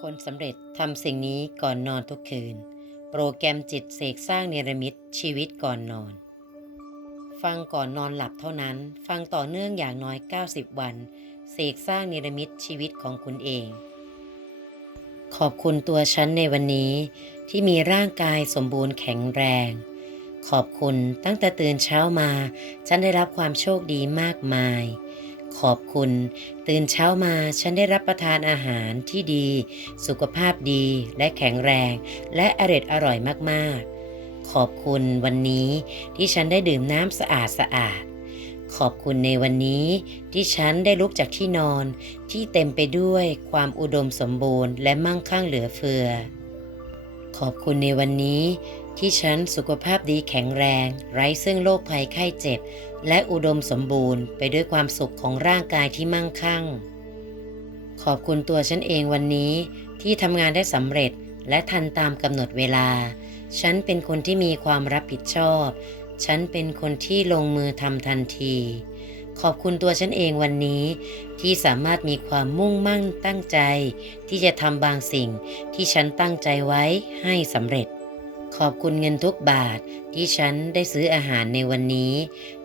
คนสำเร็จทำสิ่งนี้ก่อนนอนทุกคืน โปรแกรมจิตเสกสร้างเนรมิตชีวิตก่อนนอน ฟังก่อนนอนหลับเท่านั้น ฟังต่อเนื่องอย่างน้อย 90 วัน เสกสร้างเนรมิตชีวิตของคุณเอง ขอบคุณตัวฉันในวันนี้ ที่มีร่างกายสมบูรณ์แข็งแรง ขอบคุณตั้งแต่ตื่นเช้ามา ฉันได้รับความโชคดีมากมาย ขอบคุณ ตื่นเช้ามาฉันได้รับประทานอาหารที่ดี สุขภาพดีและแข็งแรง และอร่อยอร่อยมากๆ ขอบคุณวันนี้ที่ฉันได้ดื่มน้ำสะอาดสะอาด ขอบคุณในวันนี้ที่ฉันได้ลุกจากที่นอน ที่เต็มไปด้วยความอุดมสมบูรณ์และมั่งคั่งเหลือเฟือ ขอบคุณในวันนี้ ที่ฉันสุขภาพดีแข็งแรง ไร้ซึ่งโรคภัยไข้เจ็บ และอุดมสมบูรณ์ไปด้วยความสุขของร่างกายที่มั่งคั่ง ขอบคุณตัวฉันเองวันนี้ที่ทำงานได้สำเร็จและทันตามกำหนดเวลา ฉันเป็นคนที่มีความรับผิดชอบ ฉันเป็นคนที่ลงมือทำทันที ขอบคุณตัวฉันเองวันนี้ ที่สามารถมีความมุ่งมั่นตั้งใจ ที่จะทำบางสิ่งที่ฉันตั้งใจไว้ให้สำเร็จ ขอบคุณเงินทุกบาทที่ฉันได้ซื้ออาหารในวันนี้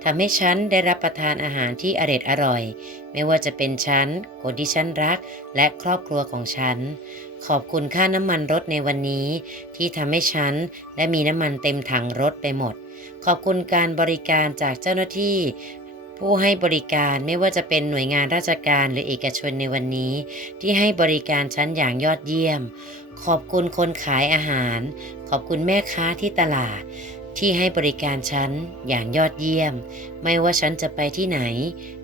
ทำให้ฉันได้รับประทานอาหารที่อร็ดอร่อย ไม่ว่าจะเป็นฉัน คนที่ฉันรัก และครอบครัวของฉัน ขอบคุณค่าน้ำมันรถในวันนี้ ที่ทำให้ฉันได้มีน้ำมันเต็มถังรถไปหมด ขอบคุณการบริการจากเจ้าหน้าที่ ผู้ให้บริการไม่ว่าจะเป็นหน่วยงานราชการหรือเอกชนในวันนี้ ที่ให้บริการฉันอย่างยอดเยี่ยม ขอบคุณคนขายอาหาร ขอบคุณแม่ค้าที่ตลาด ที่ให้บริการฉันอย่างยอดเยี่ยม ไม่ว่าฉันจะไปที่ไหน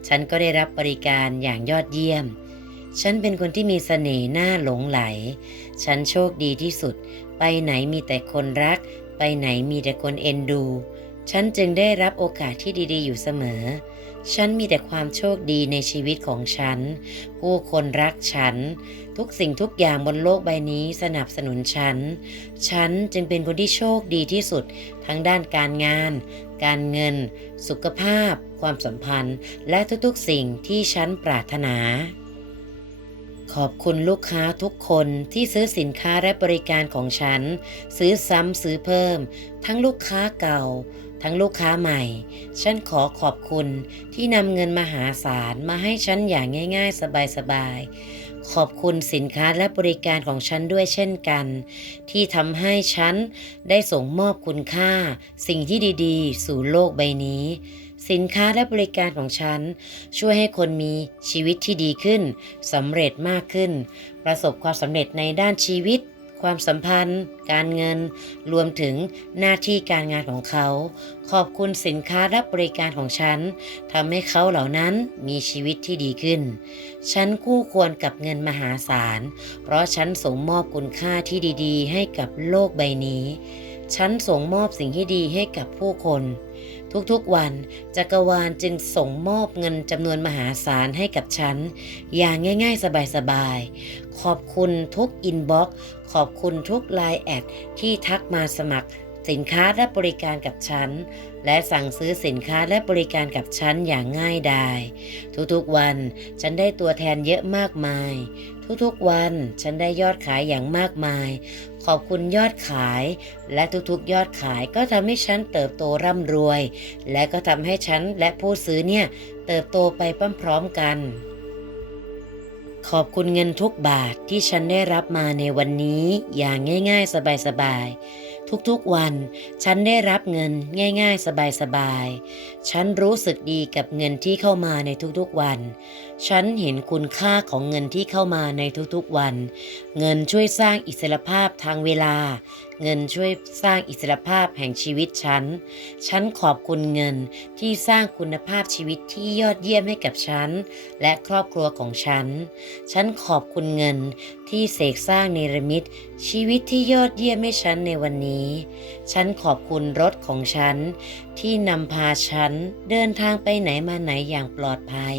ฉันก็ได้รับบริการอย่างยอดเยี่ยม ฉันเป็นคนที่มีเสน่ห์น่าหลงไหล ฉันโชคดีที่สุด ไปไหนมีแต่คนรัก ไปไหนมีแต่คนเอ็นดู ฉันจึงได้รับโอกาสที่ดี ๆ อยู่เสมอ ฉันมีแต่ความโชคดีในชีวิตของฉัน ผู้คนรักฉัน ทุกสิ่งทุกอย่างบนโลกใบนี้สนับสนุนฉัน ฉันจึงเป็นคนที่โชคดีที่สุด ทั้งด้านการงาน การเงิน สุขภาพ ความสัมพันธ์ และทุกๆสิ่งที่ฉันปรารถนาขอบคุณลูกค้าทุกคนที่ซื้อสินค้าและบริการของฉัน ซื้อซ้ำซื้อเพิ่ม ทั้งลูกค้าเก่า ทั้งลูกค้าใหม่ ฉันขอขอบคุณที่นำเงินมหาศาลมาให้ฉันอย่างง่าย ๆ สบายๆ ขอบคุณสินค้าและบริการของฉันด้วยเช่นกัน ที่ทำให้ฉันได้ส่งมอบคุณค่า สิ่งที่ดีๆ สู่โลกใบนี้ สินค้าและบริการของฉัน ช่วยให้คนมีชีวิตที่ดีขึ้นสำเร็จมากขึ้น ประสบความสำเร็จในด้านชีวิต ความสัมพันธ์ การเงิน รวมถึงหน้าที่การงานของเขา ขอบคุณสินค้าและบริการของฉันทำให้เขาเหล่านั้นมีชีวิตที่ดีขึ้น ฉันคู่ควรกับเงินมหาศาล เพราะฉันส่งมอบคุณค่าที่ดี ๆ ให้กับโลกใบนี้ ฉันส่งมอบสิ่งที่ดีให้กับผู้คน ทุกๆวันจักรวาลจึงส่งมอบเงินจำนวนมหาศาลให้กับฉัน อย่างง่ายๆ สบายๆ ขอบคุณทุกอินบ็อกซ์ขอบคุณทุกไลน์แอดที่ทักมาสมัครสินค้าและบริการกับฉัน และสั่งซื้อสินค้าและบริการกับฉันอย่างง่ายดายทุกๆวันฉันได้ตัวแทนเยอะมากมาย ทุกๆวันฉันได้ยอดขายอย่างมากมาย ขอบคุณยอดขาย และทุกๆยอดขายก็ทำให้ฉันเติบโตร่ำรวย และก็ทำให้ฉันและผู้ซื้อเนี่ย เติบโตไปพร้อมๆกัน ขอบคุณเงินทุกบาทที่ฉันได้รับมาในวันนี้อย่างง่าย ๆ สบายๆ ทุกๆวัน ฉันได้รับเงินง่าย ๆ สบายๆ ฉันรู้สึกดีกับเงินที่เข้ามาในทุกๆวัน ฉันเห็นคุณค่าของเงินที่เข้ามาในทุกๆวัน เงินช่วยสร้างอิสรภาพทางเวลา เงินช่วยสร้างอิสรภาพแห่งชีวิตฉัน ฉันขอบคุณเงินที่สร้างคุณภาพชีวิตที่ยอดเยี่ยมให้กับฉัน และครอบครัวของฉัน ฉันขอบคุณเงินที่เสกสร้างเนรมิต ชีวิตที่ยอดเยี่ยมให้ฉันในวันนี้ ฉันขอบคุณรถของฉัน ที่นำพาฉันเดินทางไปไหนมาไหนอย่างปลอดภัย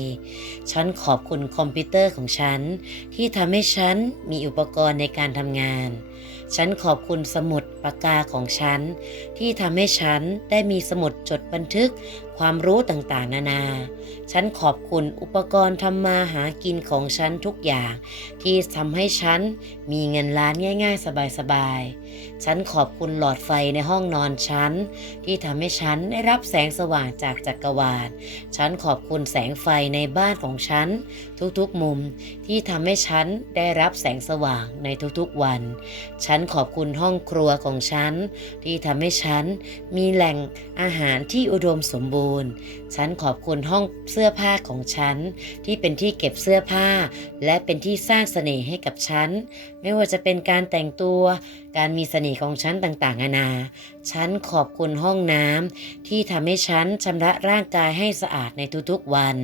ฉันขอบคุณคอมพิวเตอร์ของฉัน ที่ทำให้ฉันมีอุปกรณ์ในการทำงาน ฉันขอบคุณสมุดากกาของฉัน ที่ทำให้ฉันได้มีสมุดจดบันทึกความรู้ต่างๆ นานา ฉันขอบคุณอุปกรณ์ทำมาหากินของฉันทุกอย่าง ที่ทำให้ฉันมีเงินล้านง่าย ๆ สบายๆ ฉันขอบคุณหลอดไฟในห้องนอนฉัน ที่ทำให้ฉันได้รับแสงสว่างจากจักรวาล ฉันขอบคุณแสงไฟในบ้านของฉัน ทุกๆมุมที่ทำให้ฉันได้รับแสงสว่างในทุกๆวัน ฉันขอบคุณห้องครัวของฉัน ที่ทำให้ฉันมีแหล่งอาหารที่อุดมสมบูรณ์ ฉันขอบคุณห้องเสื้อผ้าของฉัน ที่เป็นที่เก็บเสื้อผ้า และเป็นที่สร้างเสน่ห์ให้กับฉัน ไม่ว่าจะเป็นการแต่งตัว การมีเสน่ห์ของฉันต่างๆนานา ฉันขอบคุณห้องน้ำที่ทำให้ฉันชำระร่างกายให้สะอาดในทุกๆวัน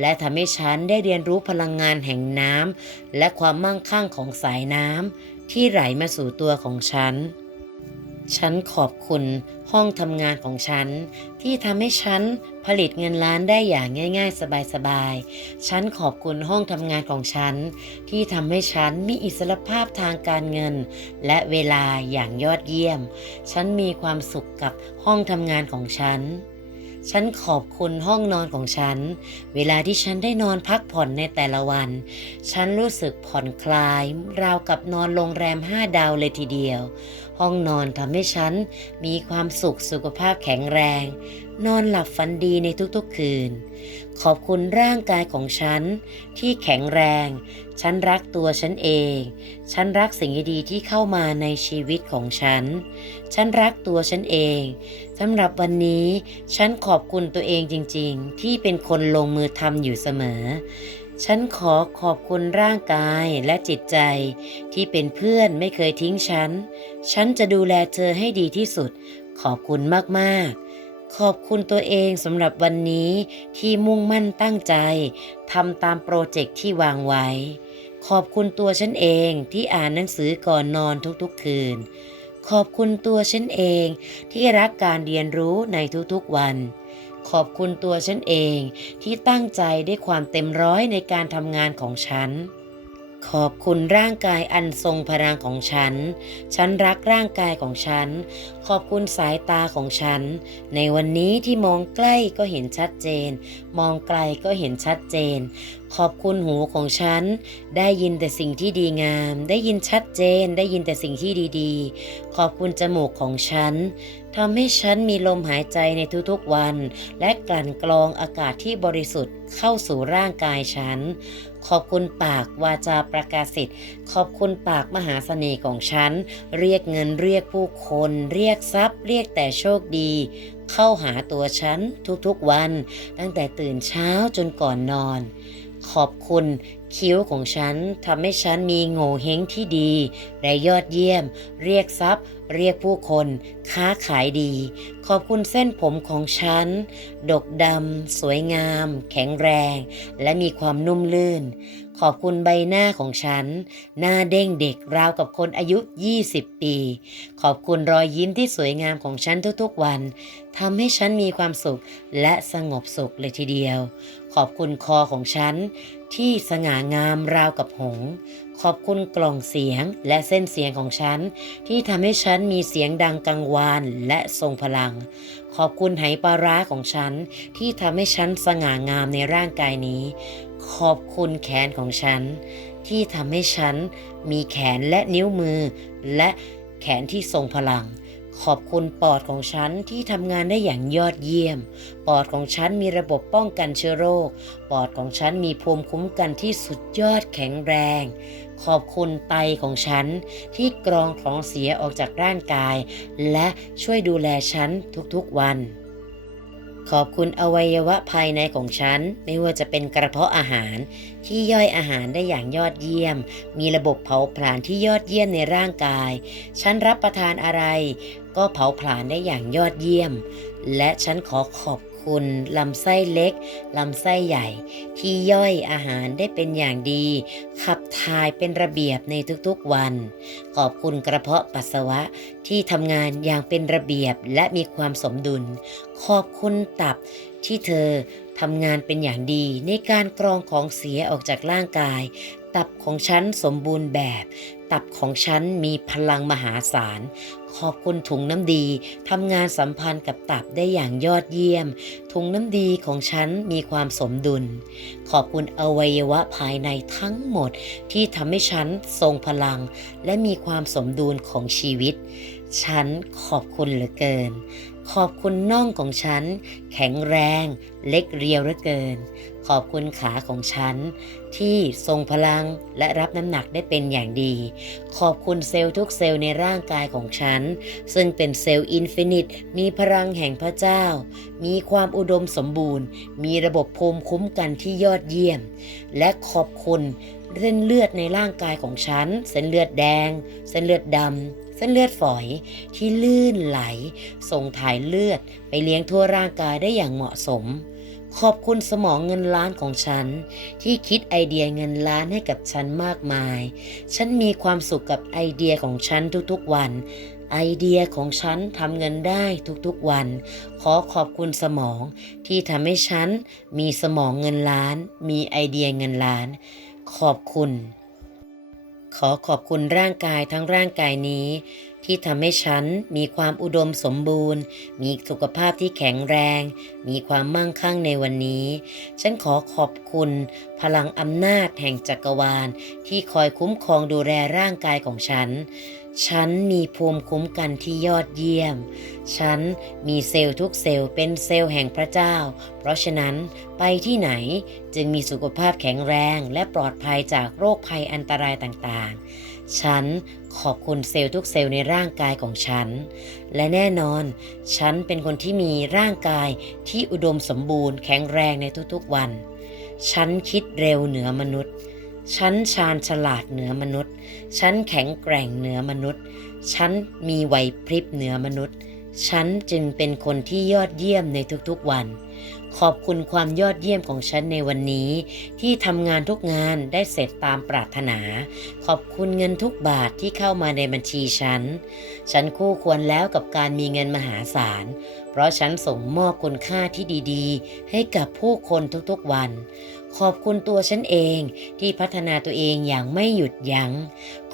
และทำให้ฉันได้เรียนรู้พลังงานแห่งน้ำและความมั่งคั่งของสายน้ำที่ไหลมาสู่ตัวของฉัน ฉันขอบคุณห้องทำงานของฉัน ที่ทำให้ฉันผลิตเงินล้านได้อย่างง่าย ๆ สบายๆ ฉันขอบคุณห้องทำงานของฉัน ที่ทำให้ฉันมีอิสรภาพทางการเงิน และเวลาอย่างยอดเยี่ยม ฉันมีความสุขกับห้องทำงานของฉันฉันขอบคุณห้องนอนของฉัน เวลาที่ฉันได้นอนพักผ่อนในแต่ละวัน ฉันรู้สึกผ่อนคลาย ราวกับนอนโรงแรมห้าดาวเลยทีเดียว ห้องนอนทำให้ฉันมีความสุขสุขภาพแข็งแรง นอนหลับฝันดีในทุกๆคืน ขอบคุณร่างกายของฉัน ที่แข็งแรง ฉันรักตัวฉันเอง ฉันรักสิ่งดีๆที่เข้ามาในชีวิตของฉัน ฉันรักตัวฉันเองสำหรับวันนี้ ฉันขอบคุณตัวเองจริง ๆ ที่เป็นคนลงมือทำอยู่เสมอ ฉันขอขอบคุณร่างกายและจิตใจที่เป็นเพื่อนไม่เคยทิ้งฉัน ฉันจะดูแลเธอให้ดีที่สุด ขอบคุณมากๆ ขอบคุณตัวเองสำหรับวันนี้ที่มุ่งมั่นตั้งใจทำตามโปรเจกต์ที่วางไว้ ขอบคุณตัวฉันเองที่อ่านหนังสือก่อนนอนทุกๆคืน ขอบคุณตัวฉันเองที่รักการเรียนรู้ในทุกๆวัน ขอบคุณตัวฉันเองที่ตั้งใจด้วยความเต็มร้อยในการทำงานของฉัน ขอบคุณร่างกายอันทรงพลังของฉัน ฉันรักร่างกายของฉัน ขอบคุณสายตาของฉัน ในวันนี้ที่มองใกล้ก็เห็นชัดเจน มองไกลก็เห็นชัดเจน ขอบคุณหูของฉัน ได้ยินแต่สิ่งที่ดีงาม ได้ยินชัดเจน ได้ยินแต่สิ่งที่ดี ๆ ขอบคุณจมูกของฉันทำให้ฉันมีลมหายใจในทุกๆวัน และกลั่นกรองอากาศที่บริสุทธิ์เข้าสู่ร่างกายฉัน ขอบคุณปากวาจาประกาศสิทธิ์ ขอบคุณปากมหาเสน่ห์ของฉัน เรียกเงินเรียกผู้คน เรียกทรัพย์ เรียกแต่โชคดี เข้าหาตัวฉันทุกๆวัน ตั้งแต่ตื่นเช้าจนก่อนนอน ขอบคุณคิ้วของฉันทำให้ฉันมีโง่เฮงที่ดี และยอดเยี่ยม เรียกทรัพย์ เรียกผู้คน ค้าขายดี ขอบคุณเส้นผมของฉัน ดกดำ สวยงาม แข็งแรง และมีความนุ่มลื่น ขอบคุณใบหน้าของฉัน หน้าเด้งเด็กราวกับคนอายุ 20 ปี ขอบคุณรอยยิ้มที่สวยงามของฉันทุกๆวันทำให้ฉันมีความสุขและสงบสุขเลยทีเดียว ขอบคุณคอของฉัน ที่สง่างามราวกับหงส์ขอบคุณกล่องเสียงและเส้นเสียงของฉัน ที่ทำให้ฉันมีเสียงดังกังวานและทรงพลัง ขอบคุณไหปลาร้าของฉัน ที่ทำให้ฉันสง่างามในร่างกายนี้ ขอบคุณแขนของฉัน ที่ทำให้ฉันมีแขนและนิ้วมือ และแขนที่ทรงพลัง ขอบคุณปอดของฉันที่ทำงานได้อย่างยอดเยี่ยม ปอดของฉันมีระบบป้องกันเชื้อโรค ปอดของฉันมีภูมิคุ้มกันที่สุดยอดแข็งแรง ขอบคุณไตของฉันที่กรองของเสียออกจากร่างกาย และช่วยดูแลฉันทุกๆวัน ขอบคุณอวัยวะภายในของฉัน ไม่ว่าจะเป็นกระเพาะอาหาร ที่ย่อยอาหารได้อย่างยอดเยี่ยม มีระบบเผาผลาญที่ยอดเยี่ยมในร่างกาย ฉันรับประทานอะไร ก็เผาผลาญได้อย่างยอดเยี่ยม และฉันขอขอบ คุณลำไส้เล็กลำไส้ใหญ่ ที่ย่อยอาหารได้เป็นอย่างดี ขับถ่ายเป็นระเบียบในทุกๆวัน ขอบคุณกระเพาะปัสสาวะที่ทำงานอย่างเป็นระเบียบและมีความสมดุล ขอบคุณตับที่เธอทำงานเป็นอย่างดีในการกรองของเสียออกจากร่างกาย ตับของฉันสมบูรณ์แบบ ตับของฉันมีพลังมหาศาล ขอบคุณถุงน้ำดีทำงานสัมพันธ์กับตับได้อย่างยอดเยี่ยม ถุงน้ำดีของฉันมีความสมดุล ขอบคุณอวัยวะภายในทั้งหมดที่ทำให้ฉันทรงพลัง และมีความสมดุลของชีวิต ฉันขอบคุณเหลือเกิน ขอบคุณน่องของฉัน แข็งแรง เล็กเรียวเหลือเกิน ขอบคุณขาของฉัน ที่ทรงพลังและรับน้ำหนักได้เป็นอย่างดี ขอบคุณเซลล์ทุกเซลล์ในร่างกายของฉัน ซึ่งเป็นเซลล์อินฟินิต มีพลังแห่งพระเจ้า มีความอุดมสมบูรณ์ มีระบบภูมิคุ้มกันที่ยอดเยี่ยม และขอบคุณเส้นเลือดในร่างกายของฉัน เส้นเลือดแดง เส้นเลือดดำ เส้นเลือดฝอยที่ลื่นไหล ส่งถ่ายเลือดไปเลี้ยงทั่วร่างกายได้อย่างเหมาะสม ขอบคุณสมองเงินล้านของฉัน ที่คิดไอเดียเงินล้านให้กับฉันมากมาย ฉันมีความสุขกับไอเดียของฉันทุกๆวัน ไอเดียของฉันทำเงินได้ทุกๆวัน ขอขอบคุณสมองที่ทำให้ฉันมีสมองเงินล้าน มีไอเดียเงินล้าน ขอบคุณ ขอขอบคุณร่างกายทั้งร่างกายนี้ ที่ทำให้ฉันมีความอุดมสมบูรณ์ มีสุขภาพที่แข็งแรง มีความมั่งคั่งในวันนี้ ฉันขอขอบคุณ พลังอำนาจแห่งจักรวาล ที่คอยคุ้มครองดูแลร่างกายของฉันฉันมีภูมิคุ้มกันที่ยอดเยี่ยม ฉันมีเซลล์ทุกเซลล์เป็นเซลล์แห่งพระเจ้า เพราะฉะนั้นไปที่ไหนจึงมีสุขภาพแข็งแรงและปลอดภัยจากโรคภัยอันตรายต่างๆ ฉันขอบคุณเซลล์ทุกเซลล์ในร่างกายของฉัน และแน่นอน ฉันเป็นคนที่มีร่างกายที่อุดมสมบูรณ์แข็งแรงในทุกๆวัน ฉันคิดเร็วเหนือมนุษย์ ฉันชาญฉลาดเหนือมนุษย์ ฉันแข็งแกร่งเหนือมนุษย์ ฉันมีไหวพริบเหนือมนุษย์ ฉันจึงเป็นคนที่ยอดเยี่ยมในทุกๆวัน ขอบคุณความยอดเยี่ยมของฉันในวันนี้ ที่ทำงานทุกงานได้เสร็จตามปรารถนา ขอบคุณเงินทุกบาทที่เข้ามาในบัญชีฉัน ฉันคู่ควรแล้วกับการมีเงินมหาศาล เพราะฉันส่งมอบคุณค่าที่ดี ๆ ให้กับผู้คนทุกๆวัน ขอบคุณตัวฉันเองที่พัฒนาตัวเองอย่างไม่หยุดยัง้ง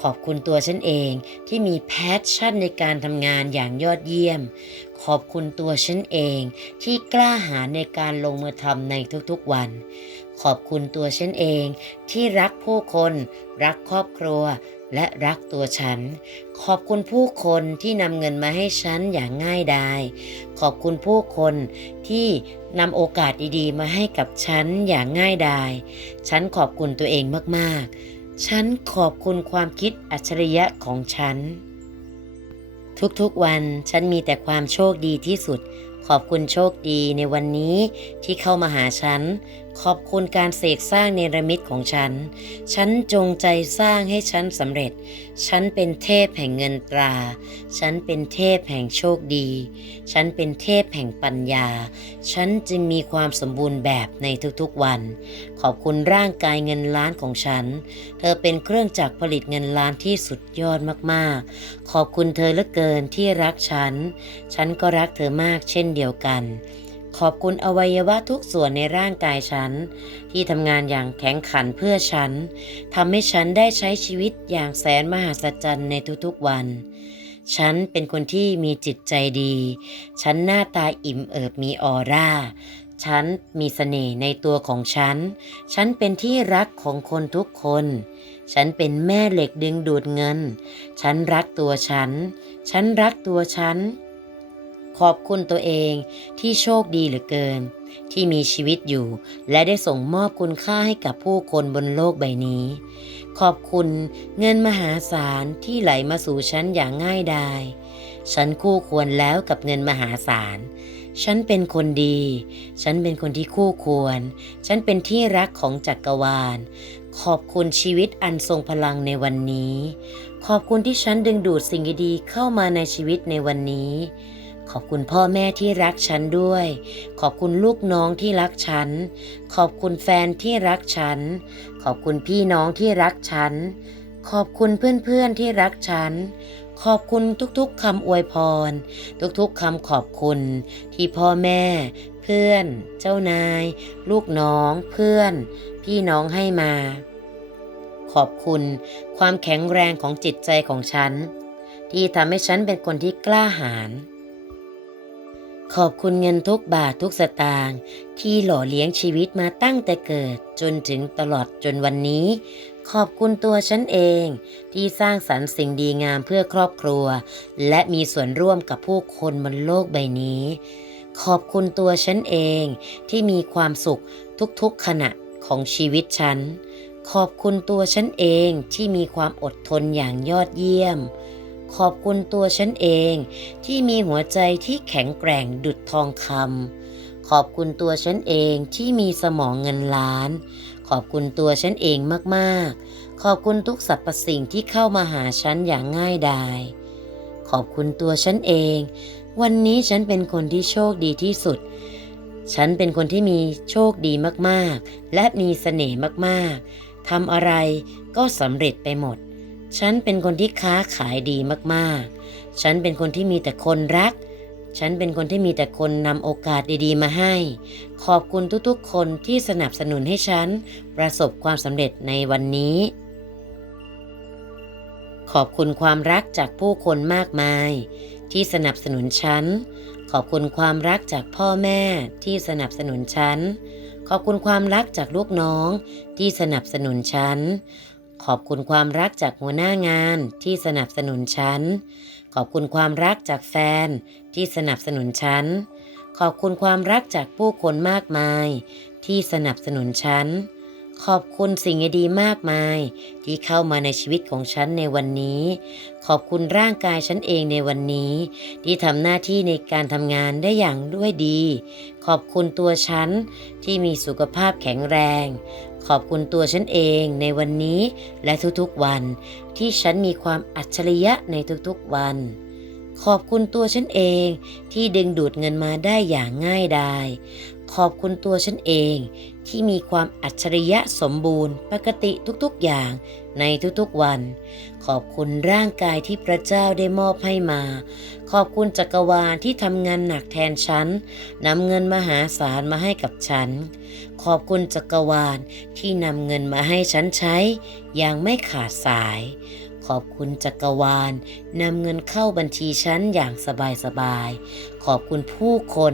ขอบคุณตัวฉันเองที่มีแพชชั่นในการทำงานอย่างยอดเยี่ยม ขอบคุณตัวฉันเองที่กล้าหาญในการลงมือทำในทุกๆวัน ขอบคุณตัวฉันเองที่รักผู้คน รักครอบครัว และรักตัวฉัน ขอบคุณผู้คนที่นำเงินมาให้ฉันอย่างง่ายดาย ขอบคุณผู้คนที่นำโอกาสดีๆ มาให้กับฉันอย่างง่ายดาย ฉันขอบคุณตัวเองมากๆ ฉันขอบคุณความคิดอัจฉริยะของฉัน ทุกๆวันฉันมีแต่ความโชคดีที่สุดขอบคุณโชคดีในวันนี้ที่เข้ามาหาฉัน ขอบคุณการเสกสร้างเนรมิตของฉัน ฉันจงใจสร้างให้ฉันสำเร็จ ฉันเป็นเทพแห่งเงินตรา ฉันเป็นเทพแห่งโชคดี ฉันเป็นเทพแห่งปัญญา ฉันจึงมีความสมบูรณ์แบบในทุกๆวัน ขอบคุณร่างกายเงินล้านของฉัน เธอเป็นเครื่องจักรผลิตเงินล้านที่สุดยอดมากๆ ขอบคุณเธอเหลือเกินที่รักฉัน ฉันก็รักเธอมากเช่นเดียวกัน ขอบคุณอวัยวะทุกส่วนในร่างกายฉัน ที่ทำงานอย่างแข็งขันเพื่อฉันทำให้ฉันได้ใช้ชีวิตอย่างแสนมหัศจรรย์ในทุกๆวัน ฉันเป็นคนที่มีจิตใจดี ฉันหน้าตาอิ่มเอิบมีออร่า ฉันมีเสน่ห์ในตัวของฉัน ฉันเป็นที่รักของคนทุกคน ฉันเป็นแม่เหล็กดึงดูดเงิน ฉันรักตัวฉัน ฉันรักตัวฉัน ขอบคุณตัวเองที่โชคดีเหลือเกิน ที่มีชีวิตอยู่ และได้ส่งมอบคุณค่าให้กับผู้คนบนโลกใบนี้ ขอบคุณเงินมหาศาลที่ไหลมาสู่ฉันอย่างง่ายดายฉันคู่ควรแล้วกับเงินมหาศาล ฉันเป็นคนดี ฉันเป็นคนที่คู่ควร ฉันเป็นที่รักของจักรวาล ขอบคุณชีวิตอันทรงพลังในวันนี้ ขอบคุณที่ฉันดึงดูดสิ่งดีๆเข้ามาในชีวิตในวันนี้ อบคุณพ่อแม่ที่รักฉันด้วย ขอบคุณลูกน้องที่รักฉัน ขอบคุณแฟนที่รักฉัน ขอบคุณพี่น้องที่รักฉัน ขอบคุณเพื่อนๆที่รักฉัน ขอบคุณทุกๆคำอวยพร ทุกๆคำขอบคุณที่พ่อแม่ เพื่อน เจ้านาย ลูกน้อง เพื่อน พี่น้องให้มาขขอบคุณความแข็งแรงของจิตใจของฉันที่ทำให้ฉันเป็นคนที่กล้าหาญ ขอบคุณเงินทุกบาททุกสตางค์ที่หล่อเลี้ยงชีวิตมาตั้งแต่เกิดจนถึงตลอดจนวันนี้ ขอบคุณตัวฉันเองที่สร้างสรรค์สิ่งดีงามเพื่อครอบครัว และมีส่วนร่วมกับผู้คนบนโลกใบนี้ ขอบคุณตัวฉันเองที่มีความสุขทุกๆขณะของชีวิตฉัน ขอบคุณตัวฉันเองที่มีความอดทนอย่างยอดเยี่ยม ขอบคุณตัวฉันเองที่มีหัวใจที่แข็งแกร่งดุดทองคำขอบคุณตัวฉันเองที่มีสมองเงินล้าน ขอบคุณตัวฉันเองมากๆ ขอบคุณทุกสรรพสิ่งที่เข้ามาหาฉันอย่างง่ายดายขอบคุณตัวฉันเอง วันนี้ฉันเป็นคนที่โชคดีที่สุด ฉันเป็นคนที่มีโชคดีมากๆ และมีเสน่ห์มากๆทำอะไรก็สำเร็จไปหมด ฉันเป็นคนที่ค้าขายดีมากๆ ฉันเป็นคนที่มีแต่คนรัก ฉันเป็นคนที่มีแต่คนนำโอกาสดีๆ มาให้ ขอบคุณทุกๆ คนที่สนับสนุนให้ฉันประสบความสำเร็จในวันนี้ ขอบคุณความรักจากผู้คนมากมาย ที่สนับสนุนฉัน ขอบคุณความรักจากพ่อแม่ที่สนับสนุนฉัน ขอบคุณความรักจากลูกน้องที่สนับสนุนฉัน ขอบคุณความรักจากหัวหน้างานที่สนับสนุนฉัน ขอบคุณความรักจากแฟนที่สนับสนุนฉัน ขอบคุณความรักจากผู้คนมากมาย ที่สนับสนุนฉัน ขอบคุณสิ่งดีๆมากมาย ที่เข้ามาในชีวิตของฉันในวันนี้ ขอบคุณร่างกายฉันเองในวันนี้ ที่ทำหน้าที่ในการทำงานได้อย่างด้วยดี ขอบคุณตัวฉันที่มีสุขภาพแข็งแรง ขอบคุณตัวฉันเองในวันนี้และทุกๆวัน ที่ฉันมีความอัจฉริยะในทุกๆวัน ขอบคุณตัวฉันเองที่ดึงดูดเงินมาได้อย่างง่ายดายขอบคุณตัวฉันเองที่มีความอัจฉริยะสมบูรณ์ ปกติทุกๆอย่างในทุกๆวัน ขอบคุณร่างกายที่พระเจ้าได้มอบให้มา ขอบคุณจักรวาลที่ทำงานหนักแทนฉันนำเงินมหาศาลมาให้กับฉัน ขอบคุณจักรวาลที่นำเงินมาให้ฉันใช้ อย่างไม่ขาดสาย ขอบคุณจักรวาลนำเงินเข้าบัญชีฉันอย่างสบายๆ ขอบคุณผู้คน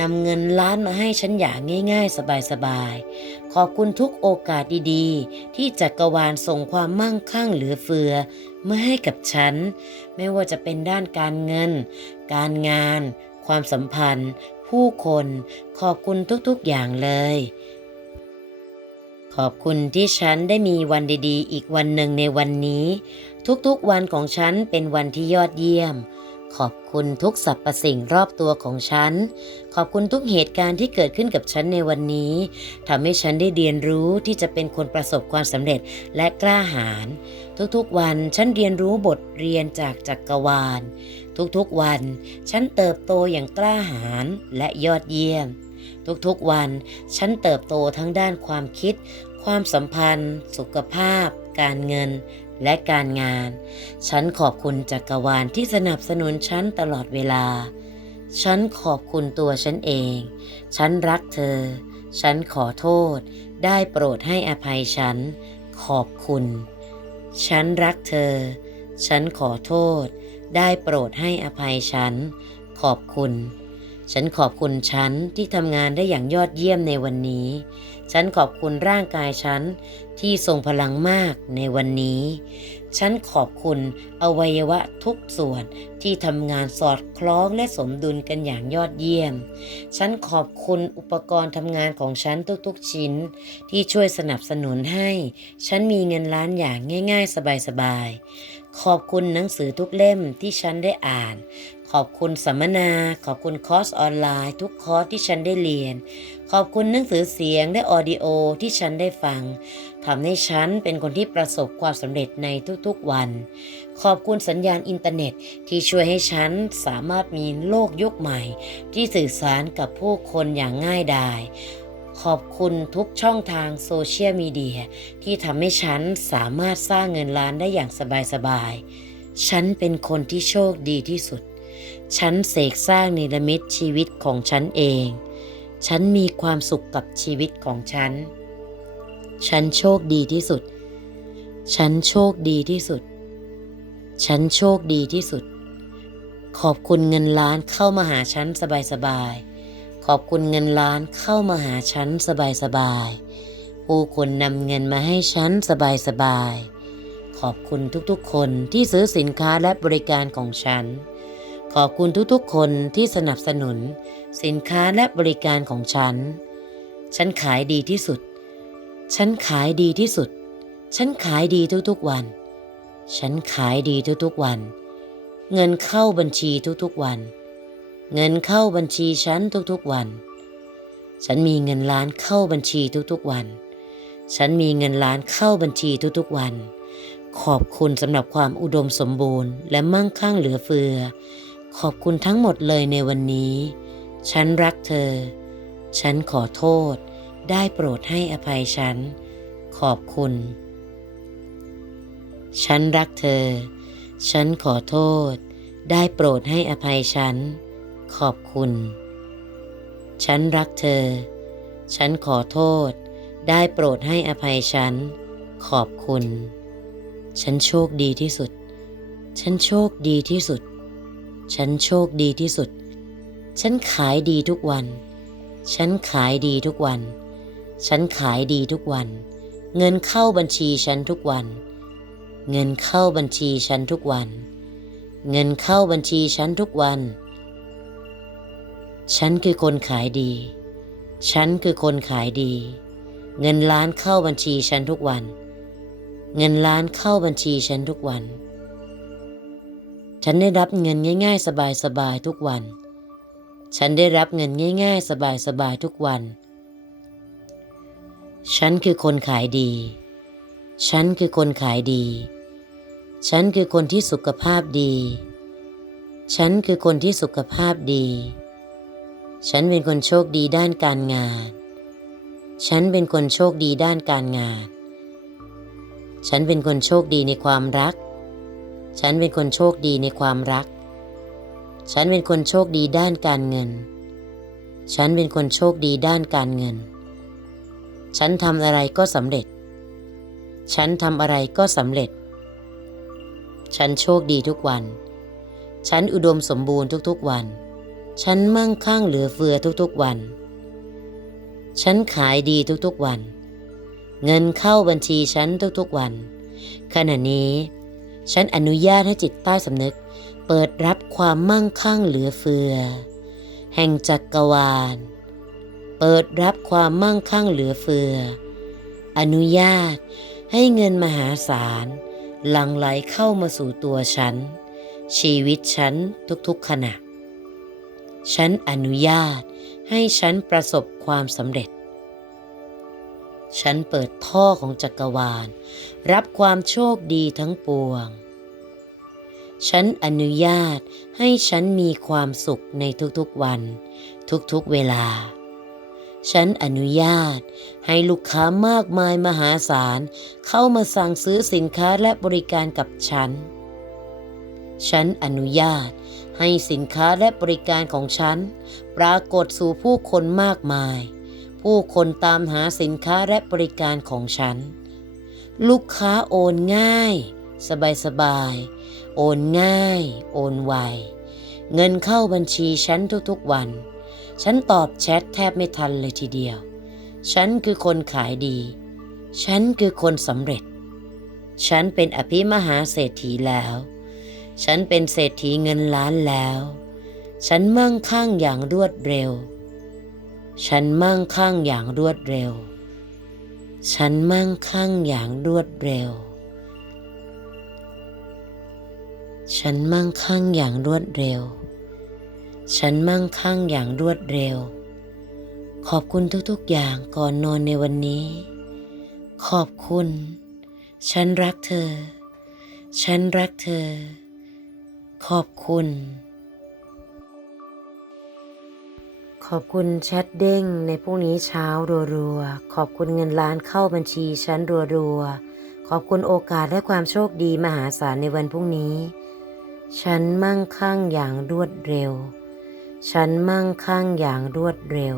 นำเงินล้านมาให้ฉันอย่างง่าย ๆ สบายๆ ขอบคุณทุกโอกาสดีๆ ที่จักรวาลส่งความมั่งคั่งเหลือเฟือมาให้กับฉัน ไม่ว่าจะเป็นด้านการเงิน การงาน ความสัมพันธ์ผู้คนขอบคุณทุกๆอย่างเลย ขอบคุณที่ฉันได้มีวันดีๆ อีกวันหนึ่งในวันนี้ ทุกๆวันของฉันเป็นวันที่ยอดเยี่ยม ขอบคุณทุกสรรพสิ่งรอบตัวของฉัน ขอบคุณทุกเหตุการณ์ที่เกิดขึ้นกับฉันในวันนี้ทำให้ฉันได้เรียนรู้ที่จะเป็นคนประสบความสำเร็จและกล้าหาญทุกๆวันฉันเรียนรู้บทเรียนจากจักรวาล ทุกๆวัน ฉันเติบโตอย่างกล้าหาญและยอดเยี่ยมทุกๆวัน ฉันเติบโตทั้งด้านความคิด ความสัมพันธ์ สุขภาพ การเงิน และการงาน ฉันขอบคุณจักรวาลที่สนับสนุนฉันตลอดเวลา ฉันขอบคุณตัวฉันเอง ฉันรักเธอ ฉันขอโทษ ได้โปรดให้อภัยฉัน ขอบคุณ ฉันรักเธอ ฉันขอโทษ ได้โปรดให้อภัยฉัน ขอบคุณ ฉันขอบคุณฉันที่ทำงานได้อย่างยอดเยี่ยมในวันนี้ ฉันขอบคุณร่างกายฉันที่ทรงพลังมากในวันนี้ ฉันขอบคุณอวัยวะทุกส่วนที่ทำงานสอดคล้องและสมดุลกันอย่างยอดเยี่ยม ฉันขอบคุณอุปกรณ์ทำงานของฉันทุกๆชิ้น ที่ช่วยสนับสนุนให้ ฉันมีเงินล้านอย่างง่าย ๆ สบายๆขอบคุณหนังสือทุกเล่มที่ฉันได้อ่าน ขอบคุณสัมมนา ขอบคุณคอร์สออนไลน์ ทุกคอร์สที่ฉันได้เรียน ขอบคุณหนังสือเสียงและออดิโอที่ฉันได้ฟังทำให้ฉันเป็นคนที่ประสบความสำเร็จในทุกๆวัน ขอบคุณสัญญาณอินเทอร์เน็ตที่ช่วยให้ฉันสามารถมีโลกยุคใหม่ ที่สื่อสารกับผู้คนอย่างง่ายดายขอบคุณทุกช่องทางโซเชียลมีเดียที่ทำให้ฉันสามารถสร้างเงินล้านได้อย่างสบายๆ ฉันเป็นคนที่โชคดีที่สุด ฉันเสกสร้างนิรมิตชีวิตของฉันเอง ฉันมีความสุขกับชีวิตของฉัน ฉันโชคดีที่สุด ฉันโชคดีที่สุด ฉันโชคดีที่สุด ขอบคุณเงินล้านเข้ามาหาฉันสบายๆ ขอบคุณเงินล้านเข้ามาหาฉันสบายๆ ผู้คนนำเงินมาให้ฉันสบายๆ ขอบคุณทุกๆ คนที่ซื้อสินค้าและบริการของฉัน ขอบคุณทุกๆ คนที่สนับสนุน สินค้าและบริการของฉัน ฉันขายดีที่สุด ฉันขายดีที่สุด ฉันขายดีทุกๆวัน ฉันขายดีทุกๆวัน เงินเข้าบัญชีทุกๆวัน เงินเข้าบัญชีฉันทุกๆวัน ฉันมีเงินล้านเข้าบัญชีทุกๆวัน ฉันมีเงินล้านเข้าบัญชีทุกๆวัน ขอบคุณสำหรับความอุดมสมบูรณ์ และมั่งคั่งเหลือเฟือ ขอบคุณทั้งหมดเลยในวันนี้ ฉันรักเธอ ฉันขอโทษ ได้โปรดให้อภัยฉัน ขอบคุณ ฉันรักเธอ ฉันขอโทษ ได้โปรดให้อภัยฉัน ขอบคุณ ฉันรักเธอ ฉันขอโทษ ได้โปรดให้อภัยฉัน ขอบคุณ ฉันโชคดีที่สุด ฉันโชคดีที่สุด ฉันโชคดีที่สุด ฉันขายดีทุกวัน ฉันขายดีทุกวัน ฉันขายดีทุกวัน เงินเข้าบัญชีฉันทุกวัน เงินเข้าบัญชีฉันทุกวัน เงินเข้าบัญชีฉันทุกวัน ฉันคือคนขายดี ฉันคือคนขายดี เงินล้านเข้าบัญชีฉันทุกวัน เงินล้านเข้าบัญชีฉันทุกวัน ฉันได้รับเงินง่าย ๆ สบายๆทุกวัน ฉันได้รับเงินง่าย ๆ สบายๆทุกวัน ฉันคือคนขายดี ฉันคือคนขายดี ฉันคือคนที่สุขภาพดี ฉันคือคนที่สุขภาพดี ฉันเป็นคนโชคดีด้านการงาน ฉันเป็นคนโชคดีด้านการงาน ฉันเป็นคนโชคดีในความรัก ฉันเป็นคนโชคดีในความรัก ฉันเป็นคนโชคดีด้านการเงิน ฉันเป็นคนโชคดีด้านการเงิน ฉันทำอะไรก็สำเร็จ ฉันทำอะไรก็สำเร็จ ฉันโชคดีทุกวัน ฉันอุดมสมบูรณ์ทุกๆวัน ฉันมั่งคั่งเหลือเฟือทุกๆวัน ฉันขายดีทุกๆวัน เงินเข้าบัญชีฉันทุกๆวัน ขณะนี้ ฉันอนุญาตให้จิตใต้สำนึก เปิดรับความมั่งคั่งเหลือเฟือ แห่งจักรวาล เปิดรับความมั่งคั่งเหลือเฟือ อนุญาตให้เงินมหาศาลหลั่งไหลเข้ามาสู่ตัวฉัน ชีวิตฉันทุกๆขณะ ฉันอนุญาตให้ฉันประสบความสำเร็จ ฉันเปิดท่อของจักรวาล รับความโชคดีทั้งปวง ฉันอนุญาตให้ฉันมีความสุขในทุกๆวัน ทุกๆเวลา ฉันอนุญาตให้ลูกค้ามากมายมหาศาล เข้ามาสั่งซื้อสินค้าและบริการกับฉัน ฉันอนุญาตให้สินค้าและบริการของฉัน ปรากฏสู่ผู้คนมากมาย ผู้คนตามหาสินค้าและบริการของฉัน ลูกค้าโอนง่าย สบายสบายๆโอนง่าย โอนไว เงินเข้าบัญชีฉันทุกๆวัน ฉันตอบแชทแทบไม่ทันเลยทีเดียว ฉันคือคนขายดี ฉันคือคนสำเร็จ ฉันเป็นอภิมหาเศรษฐีแล้ว ฉันเป็นเศรษฐีเงินล้านแล้ว ฉันมั่งคั่งอย่างรวดเร็ว ฉันมั่งคั่งอย่างรวดเร็ว ฉันมั่งคั่งอย่างรวดเร็ว ฉันมั่งคั่งอย่างรวดเร็ว ฉันมั่งคั่งอย่างรวดเร็ว ขอบคุณทุกๆอย่างก่อนนอนในวันนี้ ขอบคุณ ฉันรักเธอ ฉันรักเธอ ขอบคุณ ขอบคุณแชทเด้งในพรุ่งนี้เช้ารัวๆ ขอบคุณเงินล้านเข้าบัญชีฉันรัวๆ ขอบคุณโอกาสและความโชคดีมหาศาลในวันพรุ่งนี้ ฉันมั่งคั่งอย่างรวดเร็ว ฉันมั่งคั่งอย่างรวดเร็ว